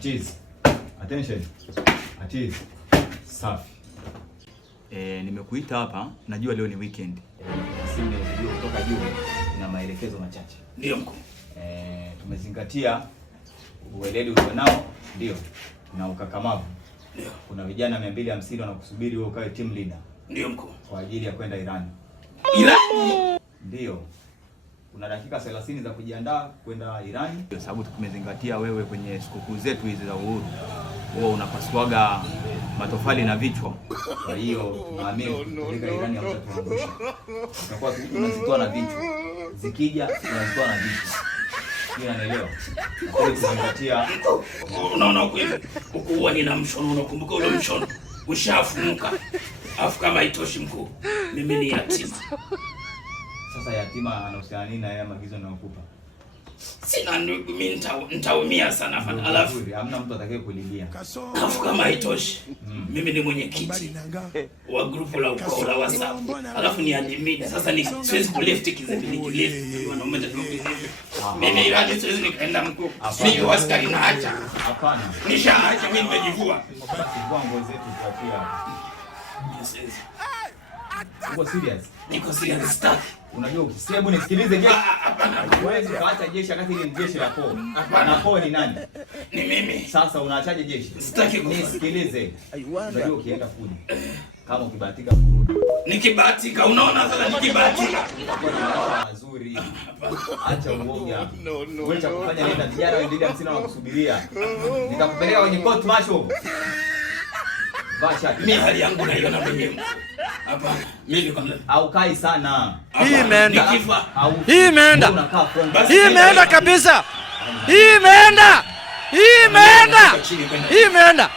Achizi. Attention. Achizi. Safi. Nimekuita hapa, najua leo ni weekend. Simu ndio kutoka juu na maelekezo machache. Ndio mkuu. Tumezingatia uweledi ulionao, ndio, na ukakamavu. Ndio. Kuna vijana 250 wanakusubiri wewe ukae team leader. Ndio mkuu. Kwa ajili ya kwenda Iran. Iran? Ndio. Kuna dakika 30 za kujiandaa kwenda Iran. Kwa sababu tumezingatia wewe kwenye sikukuu zetu hizi za uhuru. Wewe unapaswaga matofali na vichwa. Kwa hiyo naamini kupeleka Iran ya mtatuangusha. Utakuwa tunazitoa na vichwa. Zikija tunazitoa na vichwa. Hiyo unaelewa? Kwa hiyo tunazingatia. Unaona kweli? Huko nina mshono, unakumbuka ule mshono? Ushafunguka. Afu kama haitoshi mkuu, mimi ni yatima. Sasa yatima anahusiana nini na haya maagizo ninayokupa? Sina ndugu, mimi nitaumia sana fana. Alafu hamna mtu atakaye kulilia. Alafu kama haitoshi, mimi ni mwenyekiti wa grupu la ukoo la WhatsApp. Alafu ni admin. Sasa ni siwezi kuleft kizibili left. Wanaume ndio hivi. Mimi Iran siwezi nikaenda mkuu. Mimi waskari na acha. Hapana. Nishaacha, mimi nimejivua. Sivua nguo zetu tuachia. Yes. Uko serious? Niko serious staki. Unajua ukisikia, hebu nisikilize jeshi. Wewe ukaacha jeshi wakati ni jeshi la koo. Hapana, koo ni nani? Ni mimi. Sasa unaachaje jeshi? Sitaki nisikilize. Unajua ukienda kuni, kama ukibahatika kurudi. Nikibahatika, unaona sasa nikibahatika. Mazuri. Acha uoga. Wewe cha kufanya nenda vijana wengine 50 wanakusubiria. Nitakupeleka kwenye court martial. Basha, mimi hali yangu naiona mwenyewe. Hapana, mimi niko au kai sana. Hii imeenda. Hii imeenda. Hii imeenda kabisa. Hii imeenda. Hii imeenda. Hii imeenda.